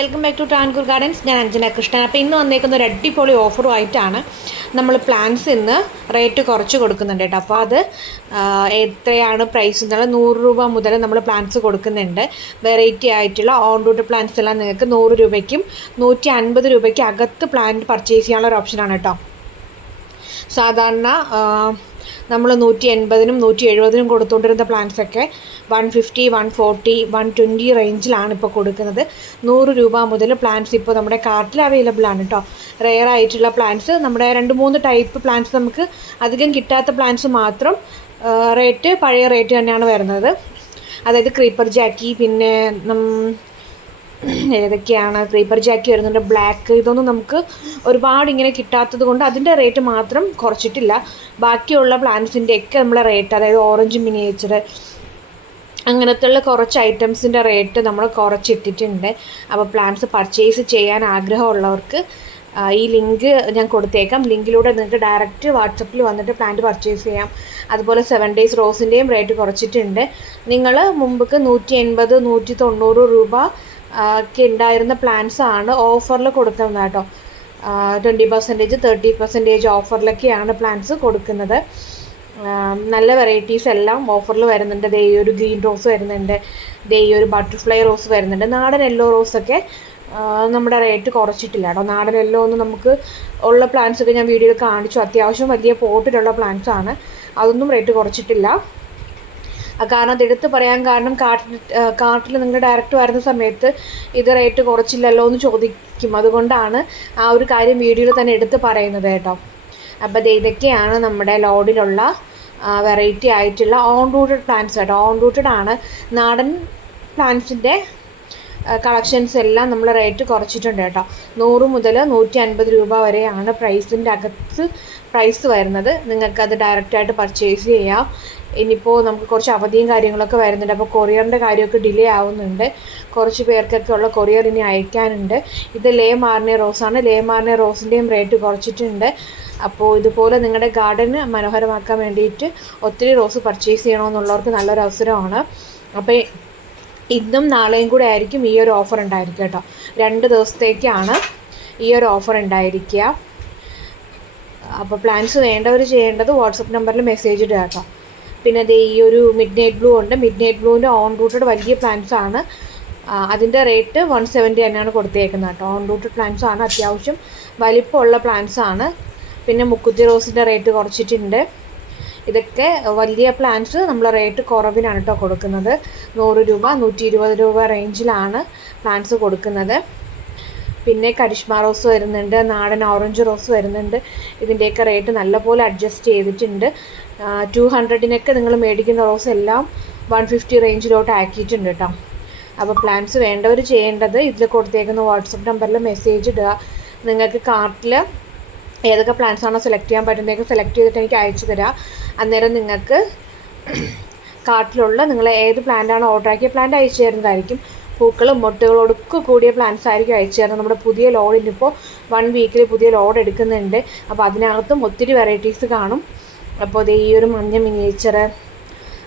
Welcome back to Travancore gardens. ഞാൻ അഞ്ജന കൃഷ്ണൻ. അപ്പോൾ ഇന്ന് വന്നേക്കുന്ന ഒരു അടിപൊളി ഓഫറുമായിട്ടാണ്. നമ്മൾ പ്ലാന്റ്സ് ഇന്ന് റേറ്റ് കുറച്ച് കൊടുക്കുന്നുണ്ട് കേട്ടോ. അപ്പോൾ അത് എത്രയാണ് പ്രൈസ് എന്നുള്ളത് 100 രൂപ മുതൽ നമ്മൾ പ്ലാന്റ്സ് കൊടുക്കുന്നുണ്ട്. വെറൈറ്റി ആയിട്ടുള്ള ഓൺ റൂട്ട് പ്ലാന്റ്സ് എല്ലാം നിങ്ങൾക്ക് 100 രൂപയ്ക്കും 150 രൂപയ്ക്കും അകത്ത് പ്ലാന്റ് പർച്ചേസ് ചെയ്യാനുള്ള ഒരു ഓപ്ഷനാണ് കേട്ടോ. സാധാരണ നമ്മൾ 180-നും 170-നും കൊടുത്തുകൊണ്ടിരുന്ന പ്ലാന്റ്സൊക്കെ 150, 140, 120 റേഞ്ചിലാണ് ഇപ്പോൾ കൊടുക്കുന്നത്. 100 രൂപ മുതൽ പ്ലാന്റ്സ് ഇപ്പോൾ നമ്മുടെ കാർട്ടിൽ അവൈലബിൾ ആണ് കേട്ടോ. റെയർ ആയിട്ടുള്ള പ്ലാന്റ്സ്, നമ്മുടെ 2-3 ടൈപ്പ് പ്ലാന്റ്സ്, നമുക്ക് അധികം കിട്ടാത്ത പ്ലാന്റ്സ് മാത്രം റേറ്റ് പഴയ റേറ്റ് തന്നെയാണ് വരുന്നത്. അതായത് ക്രീപ്പർ ജാക്കി, പിന്നെ ഏതൊക്കെയാണ് ക്രീപ്പർ ജാക്കി വരുന്നുണ്ട്, ബ്ലാക്ക്, ഇതൊന്നും നമുക്ക് ഒരുപാട് ഇങ്ങനെ കിട്ടാത്തത് കൊണ്ട് അതിൻ്റെ റേറ്റ് മാത്രം കുറച്ചിട്ടില്ല. ബാക്കിയുള്ള പ്ലാന്റ്സിൻ്റെയൊക്കെ നമ്മളെ റേറ്റ്, അതായത് ഓറഞ്ച് മിനിയേച്ചർ അങ്ങനത്തുള്ള കുറച്ച് ഐറ്റംസിൻ്റെ റേറ്റ് നമ്മൾ കുറച്ചിട്ടിട്ടുണ്ട്. അപ്പോൾ പ്ലാന്റ്സ് പർച്ചേസ് ചെയ്യാൻ ആഗ്രഹമുള്ളവർക്ക് ഈ ലിങ്ക് ഞാൻ കൊടുത്തേക്കാം. ലിങ്കിലൂടെ നിങ്ങൾക്ക് ഡയറക്റ്റ് വാട്സപ്പിൽ വന്നിട്ട് പ്ലാന്റ് പർച്ചേസ് ചെയ്യാം. അതുപോലെ 7 ഡേയ്സ് റോസിൻ്റെയും റേറ്റ് കുറച്ചിട്ടുണ്ട്. നിങ്ങൾ മുമ്പ് 180, 190 രൂപ ഒക്കെ ഉണ്ടായിരുന്ന പ്ലാന്റ്സ് ആണ് ഓഫറിൽ കൊടുക്കുന്നത് കേട്ടോ. 20%, 30% ഓഫറിലൊക്കെയാണ് പ്ലാന്റ്സ് കൊടുക്കുന്നത്. നല്ല വെറൈറ്റീസ് എല്ലാം ഓഫറിൽ വരുന്നുണ്ട്. ദേ ഈ ഒരു ഗ്രീൻ റോസ് വരുന്നുണ്ട്, ദേ ഈ ഒരു ബട്ടർഫ്ലൈ റോസ് വരുന്നുണ്ട്. നാടൻ യെല്ലോ റോസൊക്കെ നമ്മുടെ റേറ്റ് കുറച്ചിട്ടില്ല കേട്ടോ. നാടൻ യെല്ലോ ഒന്നും നമുക്ക് ഉള്ള പ്ലാന്റ്സൊക്കെ ഞാൻ വീഡിയോയിൽ കാണിച്ചു. അത്യാവശ്യം വലിയ പോട്ടിലുള്ള പ്ലാന്റ്സ് ആണ്, അതൊന്നും റേറ്റ് കുറച്ചിട്ടില്ല. കാരണം അത് എടുത്ത് പറയാൻ കാരണം കാർട്ടിൽ നിങ്ങൾ ഡയറക്റ്റ് വരുന്ന സമയത്ത് ഇത് റേറ്റ് കുറച്ചില്ലല്ലോ എന്ന് ചോദിക്കും. അതുകൊണ്ടാണ് ആ ഒരു കാര്യം വീഡിയോയിൽ തന്നെ എടുത്ത് പറയുന്നത് കേട്ടോ. അപ്പോൾ ഇതൊക്കെയാണ് നമ്മുടെ ലോഡിലുള്ള വെറൈറ്റി ആയിട്ടുള്ള ഓൺ റൂട്ടഡ് പ്ലാന്റ്സ് കേട്ടോ. ഓൺ റൂട്ടഡ് ആണ്. നാടൻ പ്ലാന്റ്സിൻ്റെ കളക്ഷൻസ് എല്ലാം നമ്മൾ റേറ്റ് കുറച്ചിട്ടുണ്ട് കേട്ടോ. 100 മുതൽ 150 രൂപ വരെയാണ് പ്രൈസിൻ്റെ അകത്ത് പ്രൈസ് വരുന്നത്. നിങ്ങൾക്കത് ഡയറക്റ്റായിട്ട് പർച്ചേസ് ചെയ്യാം. ഇനിയിപ്പോൾ നമുക്ക് കുറച്ച് അവധിയും കാര്യങ്ങളൊക്കെ വരുന്നുണ്ട്. അപ്പോൾ കൊറിയറിൻ്റെ കാര്യമൊക്കെ ഡിലേ ആവുന്നുണ്ട്. കുറച്ച് പേർക്കൊക്കെ ഉള്ള കൊറിയർ ഇനി അയക്കാനുണ്ട്. ഇത് ലേ മാർണെ റോസാണ്. ലേ മാർണെ റോസിൻ്റെയും റേറ്റ് കുറച്ചിട്ടുണ്ട്. അപ്പോൾ ഇതുപോലെ നിങ്ങളുടെ ഗാർഡൻ മനോഹരമാക്കാൻ വേണ്ടിയിട്ട് ഒത്തിരി റോസ് പർച്ചേസ് ചെയ്യണമെന്നുള്ളവർക്ക് നല്ലൊരു അവസരമാണ്. അപ്പോൾ ഇന്നും നാളെയും കൂടെ ആയിരിക്കും ഈ ഒരു ഓഫർ ഉണ്ടായിരിക്കുക കേട്ടോ. 2 ദിവസത്തേക്കാണ് ഈ ഒരു ഓഫർ ഉണ്ടായിരിക്കുക. അപ്പോൾ പ്ലാൻസ് വേണ്ടവർ ചെയ്യേണ്ടത് വാട്സപ്പ് നമ്പറിൽ മെസ്സേജ് ഇടുക കേട്ടോ. പിന്നെ അത് ഈ ഒരു മിഡ് നൈറ്റ് ബ്ലൂ ഉണ്ട്. മിഡ് നൈറ്റ് ബ്ലൂവിൻ്റെ ഓൺ റൂട്ടഡ് വലിയ പ്ലാന്റ്സ് ആണ്. അതിൻ്റെ റേറ്റ് 170 തന്നെയാണ് കൊടുത്തേക്കുന്നത് കേട്ടോ. ഓൺ റൂട്ടഡ് പ്ലാന്റ്സ് ആണ്, അത്യാവശ്യം വലിപ്പമുള്ള പ്ലാന്റ്സ് ആണ്. പിന്നെ മുക്കുത്തി റോസിൻ്റെ റേറ്റ് കുറച്ചിട്ടുണ്ട്. ഇതൊക്കെ വലിയ പ്ലാന്റ്സ് നമ്മൾ റേറ്റ് കുറവിനാണ് കേട്ടോ കൊടുക്കുന്നത്. 100 രൂപ, 120 രൂപ റേഞ്ചിലാണ് പ്ലാന്റ്സ് കൊടുക്കുന്നത്. പിന്നെ കരിഷ്മ റോസ് വരുന്നുണ്ട്, നാടൻ ഓറഞ്ച് റോസ് വരുന്നുണ്ട്. ഇതിൻ്റെയൊക്കെ റേറ്റ് നല്ലപോലെ അഡ്ജസ്റ്റ് ചെയ്തിട്ടുണ്ട്. 200-നൊക്കെ നിങ്ങൾ മേടിക്കുന്ന റോസ് എല്ലാം 150 റേഞ്ചിലോട്ട് ആക്കിയിട്ടുണ്ട് കേട്ടോ. അപ്പോൾ പ്ലാന്റ്സ് വേണ്ടവർ ചെയ്യേണ്ടത് ഇതിൽ കൊടുത്തേക്കുന്ന വാട്സപ്പ് നമ്പറിൽ മെസ്സേജ് ഇടുക. നിങ്ങൾക്ക് കാർട്ടിൽ ഏതൊക്കെ പ്ലാന്റ്സ് ആണോ സെലക്ട് ചെയ്യാൻ പറ്റുന്നതൊക്കെ സെലക്ട് ചെയ്തിട്ട് എനിക്ക് അയച്ചു തരാം. അന്നേരം നിങ്ങൾക്ക് കാർട്ടിലുള്ള നിങ്ങൾ ഏത് പ്ലാന്റാണോ ഓർഡർ ആക്കിയ പ്ലാന്റ് അയച്ചു തരുന്നതായിരിക്കും. പൂക്കളും മൊട്ടുകളോടൊക്കെ കൂടിയ പ്ലാന്റ്സ് ആയിരിക്കും അയച്ചു തരുന്നത്. നമ്മുടെ പുതിയ ലോഡിന് ഇപ്പോൾ 1 വീക്കിൽ പുതിയ ലോഡ് എടുക്കുന്നുണ്ട്. അപ്പോൾ അതിനകത്തും ഒത്തിരി വെറൈറ്റീസ് കാണും. അപ്പോൾ ഈ ഒരു മഞ്ഞ മിനിയേച്ചർ,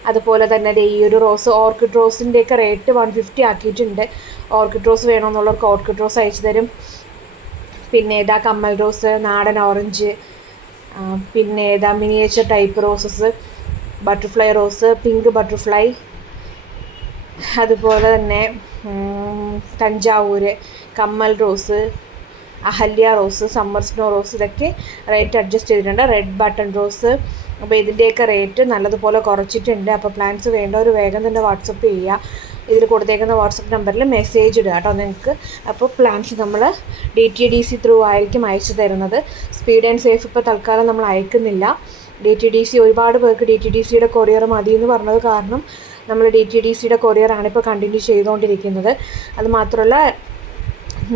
അതുപോലെ തന്നെ ഈ ഒരു റോസ്, ഓർക്കിഡ് റോസിൻ്റെയൊക്കെ റേറ്റ് 150 ആക്കിയിട്ടുണ്ട്. ഓർക്കിഡ് റോസ് വേണമെന്നുള്ളവർക്ക് ഓർക്കിഡ് റോസ് അയച്ചു തരും. പിന്നെ ഏതാ കമ്മൽ റോസ്, നാടൻ ഓറഞ്ച്, പിന്നെ ഏതാ miniature type roses, butterfly rose, pink butterfly, അതുപോലെ തന്നെ തഞ്ചാവൂർ, കമ്മൽ rose, Ahalya rose, summer snow rose, ഇതൊക്കെ റേറ്റ് അഡ്ജസ്റ്റ് ചെയ്തിട്ടുണ്ട്. Red button rose. അപ്പോൾ ഇതിൻ്റെയൊക്കെ റേറ്റ് നല്ലതുപോലെ കുറച്ചിട്ടുണ്ട്. അപ്പോൾ പ്ലാന്റ്സ് വേണ്ടവർ വേഗം തന്നെ വാട്സപ്പ് ചെയ്യുക. ഇതിൽ കൊടുത്തേക്കുന്ന വാട്സപ്പ് നമ്പറിൽ മെസ്സേജ് ഇടുക കേട്ടോ നിങ്ങൾക്ക്. അപ്പോൾ പ്ലാന്റ്സ് നമ്മൾ DTDC ത്രൂ ആയിരിക്കും അയച്ചു തരുന്നത്. സ്പീഡ് ആൻഡ് സേഫ് ഇപ്പോൾ തൽക്കാലം നമ്മൾ അയക്കുന്നില്ല. DTDC ഒരുപാട് പേർക്ക് DTDCയുടെ കൊറിയർ മതി എന്ന് പറഞ്ഞത് കാരണം നമ്മൾ DTDCയുടെ കൊറിയറാണ് ഇപ്പോൾ കണ്ടിന്യൂ ചെയ്തുകൊണ്ടിരിക്കുന്നത്. അതുമാത്രമല്ല,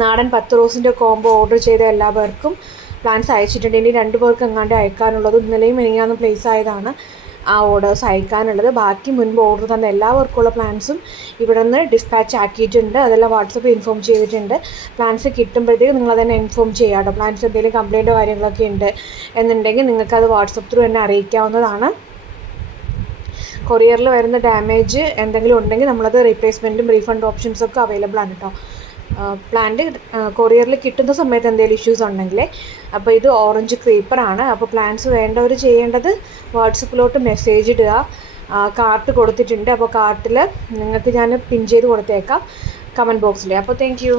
നാടൻ 10 റോസിൻ്റെ കോംബോ ഓർഡർ ചെയ്ത എല്ലാവർക്കും പ്ലാന്റ്സ് അയച്ചിട്ടുണ്ട്. ഇനി 2 പേർക്ക് എങ്ങാണ്ട് അയക്കാനുള്ളത്. ഇന്നലെയും മിനിഞ്ഞാന്ന് പ്ലേസ് ആയതാണ് ആ ഓർഡേഴ്സ് അയക്കാനുള്ളത്. ബാക്കി മുൻപ് ഓർഡർ തന്ന എല്ലാവർക്കുള്ള പ്ലാൻസും ഇവിടെ നിന്ന് ഡിസ്പാച്ച് ആക്കിയിട്ടുണ്ട്. അതെല്ലാം വാട്സപ്പിൽ ഇൻഫോം ചെയ്തിട്ടുണ്ട്. പ്ലാൻസ് കിട്ടുമ്പോഴത്തേക്ക് നിങ്ങളതന്നെ ഇൻഫോം ചെയ്യാം കേട്ടോ. പ്ലാൻസ് എന്തെങ്കിലും കംപ്ലയിൻറ്റോ കാര്യങ്ങളൊക്കെ ഉണ്ട് എന്നുണ്ടെങ്കിൽ നിങ്ങൾക്കത് വാട്സപ്പ് ത്രൂ തന്നെ അറിയിക്കാവുന്നതാണ്. കൊറിയറിൽ വരുന്ന ഡാമേജ് എന്തെങ്കിലും ഉണ്ടെങ്കിൽ നമ്മളത് റീപ്ലേസ്മെൻറ്റും റീഫണ്ട് ഓപ്ഷൻസൊക്കെ അവൈലബിൾ ആണ് കേട്ടോ. പ്ലാന്റ് കൊറിയറിൽ കിട്ടുന്ന സമയത്ത് എന്തെങ്കിലും ഇഷ്യൂസ് ഉണ്ടെങ്കിൽ. അപ്പോൾ ഇത് ഓറഞ്ച് ക്രീപ്പറാണ്. അപ്പോൾ പ്ലാന്റ്സ് വേണ്ടവർ ചെയ്യേണ്ടത് വാട്സപ്പിലോട്ട് മെസ്സേജ് ഇടുക. കാർട്ട് കൊടുത്തിട്ടുണ്ട്. അപ്പോൾ കാർട്ടിൽ നിങ്ങൾക്ക് ഞാൻ പിൻ ചെയ്ത് കൊടുത്തേക്കാം കമൻറ്റ് ബോക്സിൽ. അപ്പോൾ താങ്ക് യു.